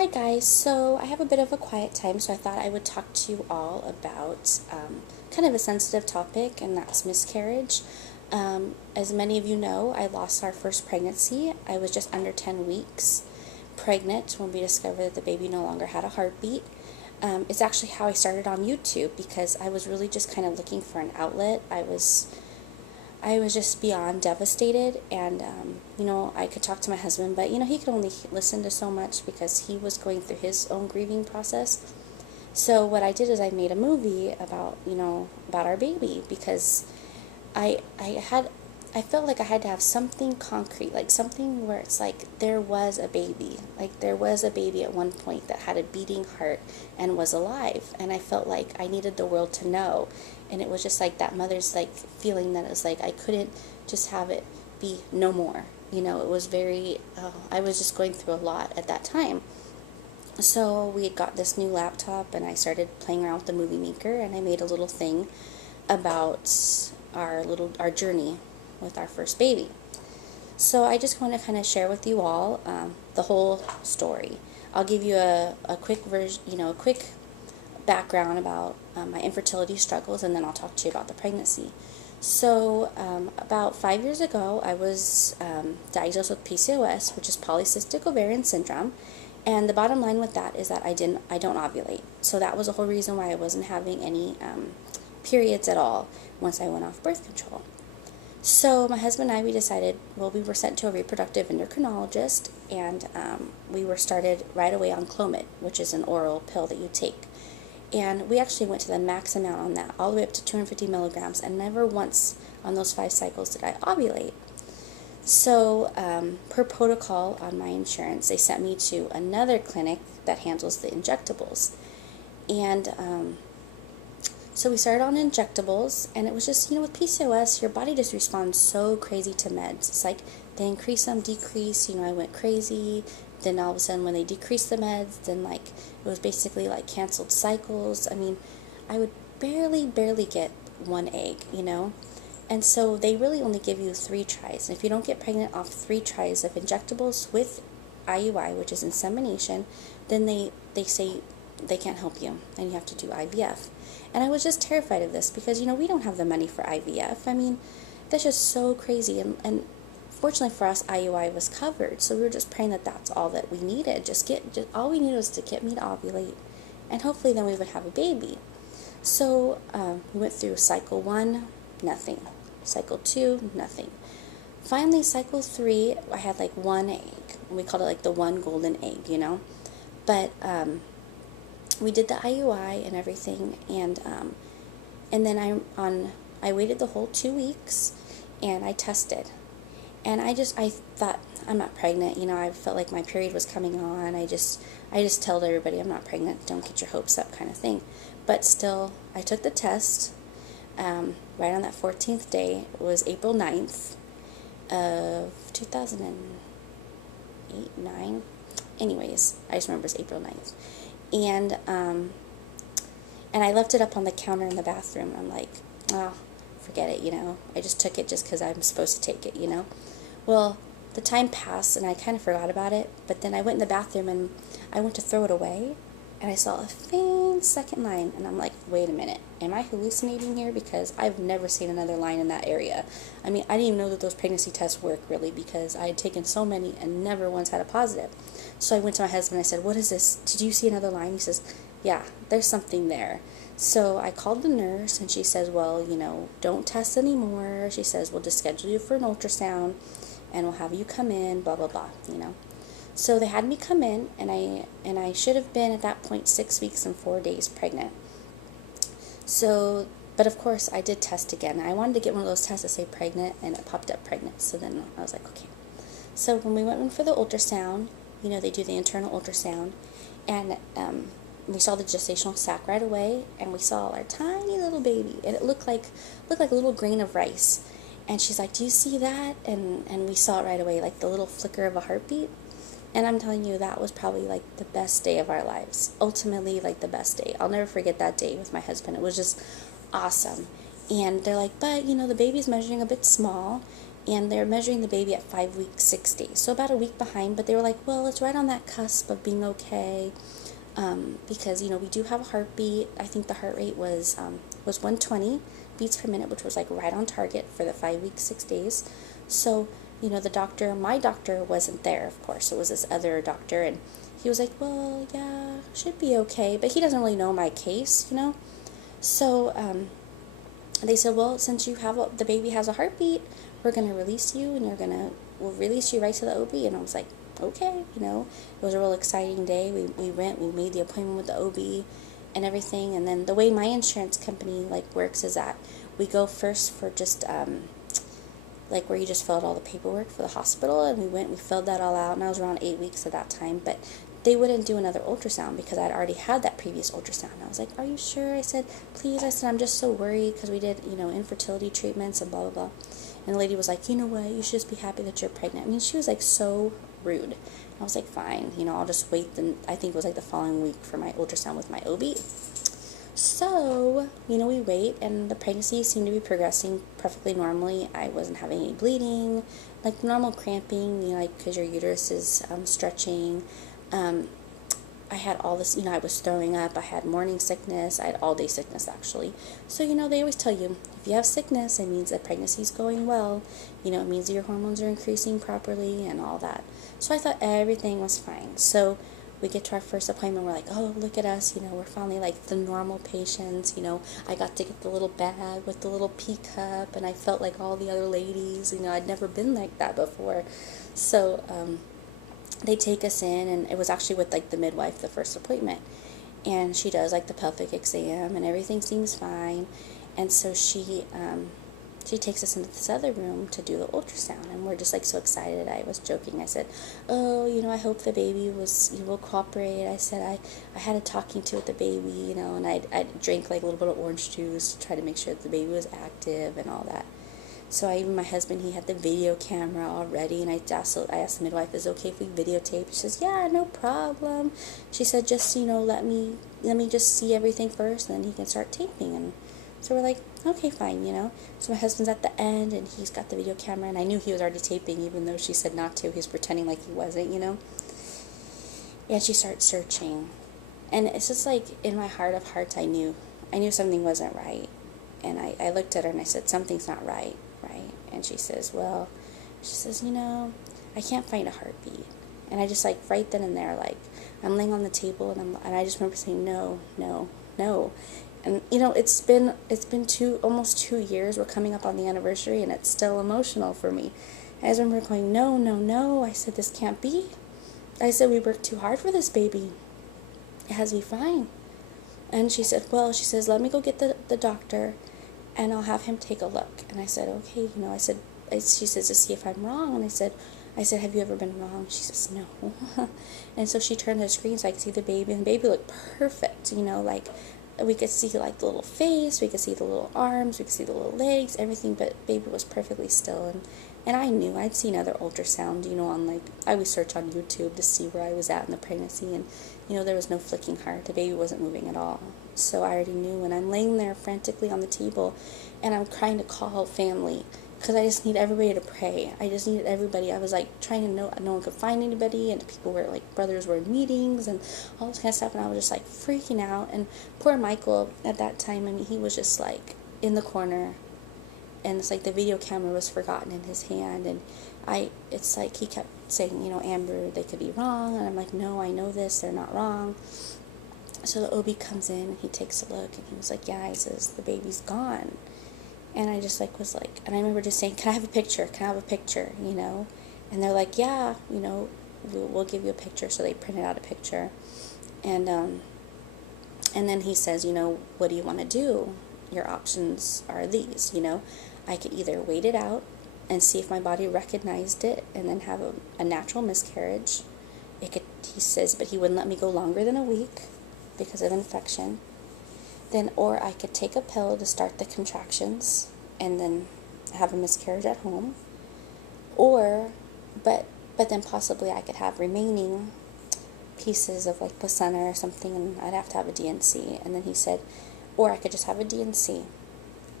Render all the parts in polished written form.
Hi guys, so I have a bit of a quiet time, so I thought I would talk to you all about kind of a sensitive topic, and that's miscarriage. As many of you know, I lost our first pregnancy. I was just under 10 weeks pregnant when we discovered that the baby no longer had a heartbeat. It's actually how I started on YouTube because I was really just kind of looking for an outlet. I was just beyond devastated, and I could talk to my husband, but he could only listen to so much because he was going through his own grieving process. So what I did is I made a movie about our baby because I felt like I had to have something concrete, like something where it's like there was a baby. Like there was a baby at one point that had a beating heart and was alive. And I felt like I needed the world to know. And it was just like that mother's like feeling that it was like I couldn't just have it be no more. It was I was just going through a lot at that time. So we had got this new laptop and I started playing around with the movie maker, and I made a little thing about our journey with our first baby. So I just want to kind of share with you all the whole story. I'll give you a quick version, a quick background about my infertility struggles, and then I'll talk to you about the pregnancy. So about 5 years ago, I was diagnosed with PCOS, which is polycystic ovarian syndrome. And the bottom line with that is that I don't ovulate. So that was the whole reason why I wasn't having any periods at all once I went off birth control. So my husband and I, we decided, we were sent to a reproductive endocrinologist, and we were started right away on Clomid, which is an oral pill that you take. And we actually went to the max amount on that, all the way up to 250 milligrams, and never once on those 5 cycles did I ovulate. So per protocol on my insurance, they sent me to another clinic that handles the injectables. And so we started on injectables, and it was just, with PCOS, your body just responds so crazy to meds. It's like they increase them, decrease, I went crazy. Then all of a sudden when they decreased the meds, then it was basically like canceled cycles. I mean, I would barely get one egg, And so they really only give you 3 tries. And if you don't get pregnant off 3 tries of injectables with IUI, which is insemination, then they say they can't help you and you have to do IVF. And I was just terrified of this because, we don't have the money for IVF. I mean, that's just so crazy. And fortunately for us, IUI was covered. So we were just praying that that's all that we needed. Just all we needed was to get me to ovulate. And hopefully then we would have a baby. So we went through cycle 1, nothing. Cycle 2, nothing. Finally, cycle 3, I had 1 egg. We called it the one golden egg, But we did the IUI and everything, and then I waited the whole 2 weeks, and I tested. And I thought, I'm not pregnant, I felt like my period was coming on. I just told everybody I'm not pregnant, don't get your hopes up kind of thing. But still, I took the test. Right on that 14th day, it was April 9th of 2008, 9. Anyways, I just remember it's April 9th. And I left it up on the counter in the bathroom. I'm like, oh, forget it, I just took it just because I'm supposed to take it, Well, the time passed and I kind of forgot about it, but then I went in the bathroom and I went to throw it away, and I saw a faint second line, and I'm like, wait a minute, am I hallucinating here? Because I've never seen another line in that area. I mean, I didn't even know that those pregnancy tests work really, because I had taken so many and never once had a positive. So I went to my husband and I said, what is this? Did you see another line? He says, yeah, there's something there. So I called the nurse, and she says, well, don't test anymore. She says, we'll just schedule you for an ultrasound, and we'll have you come in, blah, blah, blah, So they had me come in, and I should have been at that point 6 weeks and 4 days pregnant. So, but of course I did test again. I wanted to get one of those tests to say pregnant, and it popped up pregnant. So then I was like, okay. So when we went in for the ultrasound, they do the internal ultrasound, and we saw the gestational sac right away, and we saw our tiny little baby, and it looked like a little grain of rice. And she's like, do you see that? And we saw it right away, like the little flicker of a heartbeat. And I'm telling you, that was probably the best day of our lives. Ultimately, the best day. I'll never forget that day with my husband. It was just awesome. And they're like, but, the baby's measuring a bit small, and they're measuring the baby at 5 weeks, 6 days. So about a week behind, but they were like, well, it's right on that cusp of being okay. Because, we do have a heartbeat. I think the heart rate was 120 beats per minute, which was like right on target for the 5 weeks, 6 days. So, my doctor wasn't there, of course. It was this other doctor, and he was like, well, yeah, should be okay. But he doesn't really know my case. So, they said, well, since the baby has a heartbeat, we're going to release you, and we'll release you right to the OB. And I was like, okay, it was a real exciting day. We made the appointment with the OB and everything. And then the way my insurance company works is that we go first for just where you just fill out all the paperwork for the hospital, and we filled that all out, and I was around 8 weeks at that time. But they wouldn't do another ultrasound because I'd already had that previous ultrasound. And I was like, are you sure? I said, please. I said, I'm just so worried because we did infertility treatments and blah blah blah. And the lady was like, you know what, you should just be happy that you're pregnant. I mean, she was so rude. I was like, fine, I'll just wait. Then I think it was the following week for my ultrasound with my OB. So, we wait, and the pregnancy seemed to be progressing perfectly normally. I wasn't having any bleeding, normal cramping, because your uterus is stretching. I had all this, I was throwing up, I had morning sickness, I had all-day sickness, actually. So, they always tell you, if you have sickness, it means that pregnancy's going well, it means that your hormones are increasing properly and all that. So I thought everything was fine. So we get to our first appointment, we're like, oh, look at us, we're finally the normal patients, I got to get the little bag with the little pea cup, and I felt like all the other ladies, I'd never been like that before. So, they take us in, and it was actually with the midwife, the first appointment, and she does the pelvic exam, and everything seems fine. And so she takes us into this other room to do the ultrasound, and we're just so excited. I was joking. I said, oh, I hope the baby will cooperate. I said I had a talking to with the baby, and I drank a little bit of orange juice to try to make sure that the baby was active and all that. So even my husband, he had the video camera all ready, and I asked the midwife, is it okay if we videotape? She says, yeah, no problem. She said, just, let me just see everything first, and then he can start taping. And so we're like, okay, fine, So my husband's at the end, and he's got the video camera, and I knew he was already taping, even though she said not to. He was pretending like he wasn't, And she starts searching. And it's just in my heart of hearts, I knew something wasn't right. And I looked at her, and I said, something's not right. And she says, I can't find a heartbeat. And I just right then and there, I'm laying on the table, and I just remember saying, no. And it's been almost 2 years. We're coming up on the anniversary, and it's still emotional for me. I just remember going, no. I said, this can't be. I said, we worked too hard for this baby. It has to be fine. And she said, let me go get the doctor, and I'll have him take a look. And I said, okay, she says, to see if I'm wrong. And I said, have you ever been wrong? She says, no. And so she turned the screen so I could see the baby, and the baby looked perfect, we could see the little face, we could see the little arms, we could see the little legs, everything, but baby was perfectly still. And I knew, I'd seen other ultrasound, on I would search on YouTube to see where I was at in the pregnancy, and there was no flicking heart, the baby wasn't moving at all. So I already knew. When I'm laying there frantically on the table, and I'm trying to call family, because I just need everybody to pray. I just needed everybody. I was trying to know, no one could find anybody, and people were brothers were in meetings and all this kind of stuff, and I was just freaking out. And poor Michael at that time, he was just in the corner, and it's the video camera was forgotten in his hand, and it's he kept saying, Amber, they could be wrong, and I'm like, no, I know this, they're not wrong. So the OB comes in, and he takes a look, and he was like, yeah, he says, the baby's gone. And I just was and I remember just saying, can I have a picture? Can I have a picture? And they're like, yeah, we'll give you a picture. So they printed out a picture. And then he says, what do you want to do? Your options are these, I could either wait it out and see if my body recognized it and then have a natural miscarriage. He says, but he wouldn't let me go longer than a week because of infection. Or I could take a pill to start the contractions and then have a miscarriage at home. But then possibly I could have remaining pieces of placenta or something, and I'd have to have a DNC. And then he said, or I could just have a DNC.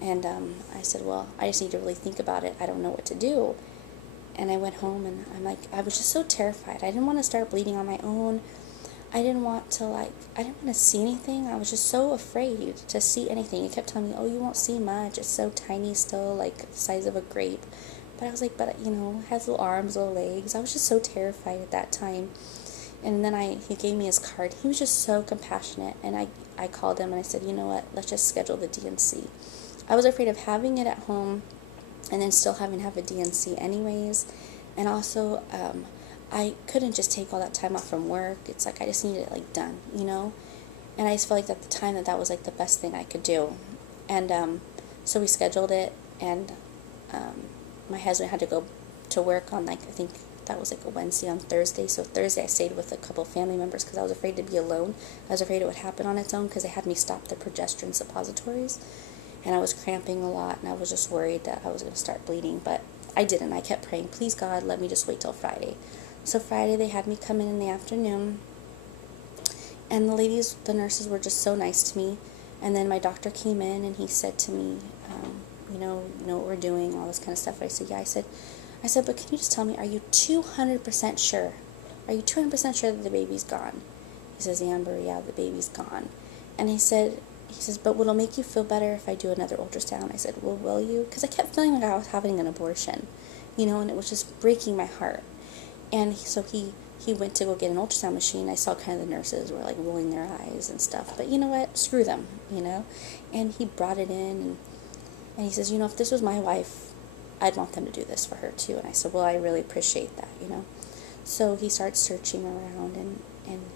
And I said, well, I just need to really think about it. I don't know what to do. And I went home, and I was just so terrified. I didn't want to start bleeding on my own. I didn't want to see anything. I was just so afraid to see anything. He kept telling me, oh, you won't see much. It's so tiny still, like the size of a grape. But I was like, but, it has little arms, little legs. I was just so terrified at that time. And then he gave me his card. He was just so compassionate. And I called him and I said, you know what, let's just schedule the DNC. I was afraid of having it at home and then still having to have a DNC anyways. And also, I couldn't just take all that time off from work. It's like I just needed it done, And I just felt like at the time that was the best thing I could do. And so we scheduled it, and my husband had to go to work on I think that was a Wednesday. On Thursday. So Thursday I stayed with a couple family members because I was afraid to be alone. I was afraid it would happen on its own because they had me stop the progesterone suppositories. And I was cramping a lot, and I was just worried that I was going to start bleeding. But I didn't. I kept praying, please God, let me just wait till Friday. So Friday they had me come in the afternoon, and the nurses were just so nice to me. And then my doctor came in, and he said to me, you know what we're doing, all this kind of stuff. I said, yeah. I said, but can you just tell me, are you 200% sure? Are you 200% sure that the baby's gone? He says, Amber, yeah, the baby's gone. And he says, but will it make you feel better if I do another ultrasound? I said, well, will you? Because I kept feeling like I was having an abortion, and it was just breaking my heart. And so he went to go get an ultrasound machine. I saw kind of the nurses were rolling their eyes and stuff. But you know what? Screw them, And he brought it in, and he says, if this was my wife, I'd want them to do this for her too. And I said, well, I really appreciate that, So he starts searching around, and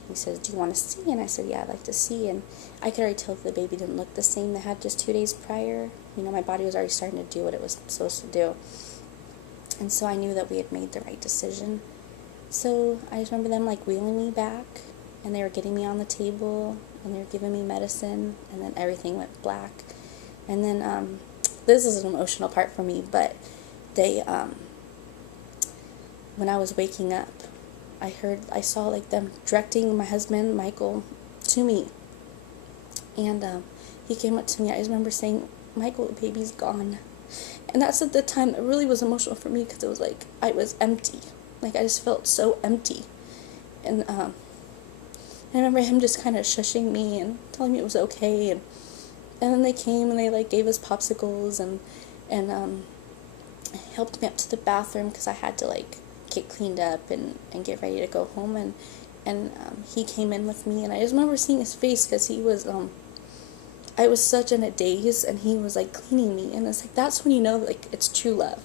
he says, do you want to see? And I said, yeah, I'd like to see. And I could already tell that the baby didn't look the same that had just 2 days prior. My body was already starting to do what it was supposed to do. And so I knew that we had made the right decision. So I just remember them wheeling me back, and they were getting me on the table, and they were giving me medicine, and then everything went black. And then this is an emotional part for me, but they when I was waking up, I saw them directing my husband Michael to me, and he came up to me. I just remember saying, Michael, the baby's gone. And that's at the time that really was emotional for me, because it was I was empty. I just felt so empty. And I remember him just kind of shushing me and telling me it was okay. And then they came, and they gave us popsicles and helped me up to the bathroom because I had to get cleaned up and get ready to go home. And he came in with me, and I just remember seeing his face, because he was I was such in a daze, and he was cleaning me, and it's that's when you know it's true love,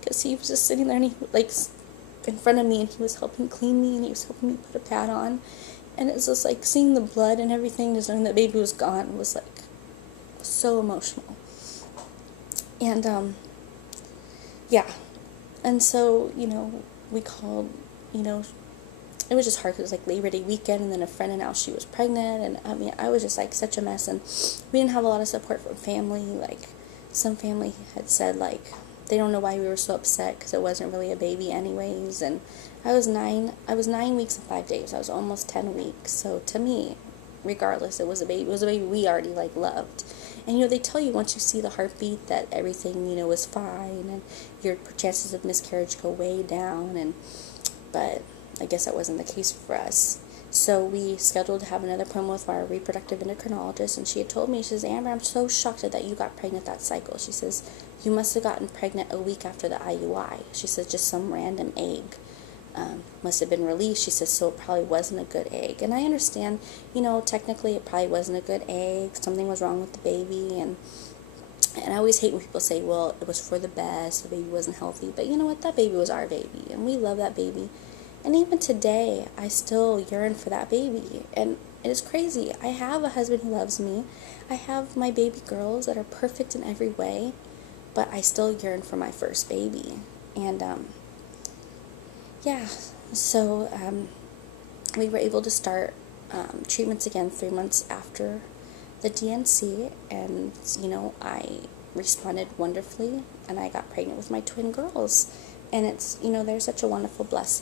because he was just sitting there, and he in front of me, and he was helping clean me, and he was helping me put a pad on. And it's just seeing the blood and everything, just knowing that baby was gone was so emotional. And yeah, and so we called, it was just hard because it was Labor Day weekend, and then a friend announced she was pregnant, and I was just such a mess, and we didn't have a lot of support from family. Some family had said they don't know why we were so upset, because it wasn't really a baby anyways. And I was 9 weeks and 5 days. I was almost 10 weeks. So to me, regardless, it was a baby. It was a baby we already loved. And they tell you once you see the heartbeat that everything is fine, and your chances of miscarriage go way down. But I guess that wasn't the case for us. So we scheduled to have another appointment with our reproductive endocrinologist, and she had told me, she says, Amber, I'm so shocked that you got pregnant that cycle. She says, you must have gotten pregnant a week after the IUI. She says, just some random egg must have been released. She says, so it probably wasn't a good egg. And I understand, technically it probably wasn't a good egg. Something was wrong with the baby, and I always hate when people say, well, it was for the best, the baby wasn't healthy. But you know what? That baby was our baby, and we love that baby. And even today, I still yearn for that baby. And it is crazy. I have a husband who loves me. I have my baby girls that are perfect in every way. But I still yearn for my first baby. And, yeah. So, we were able to start treatments again 3 months after the DNC. And, I responded wonderfully. And I got pregnant with my twin girls. And it's, they're such a wonderful blessing.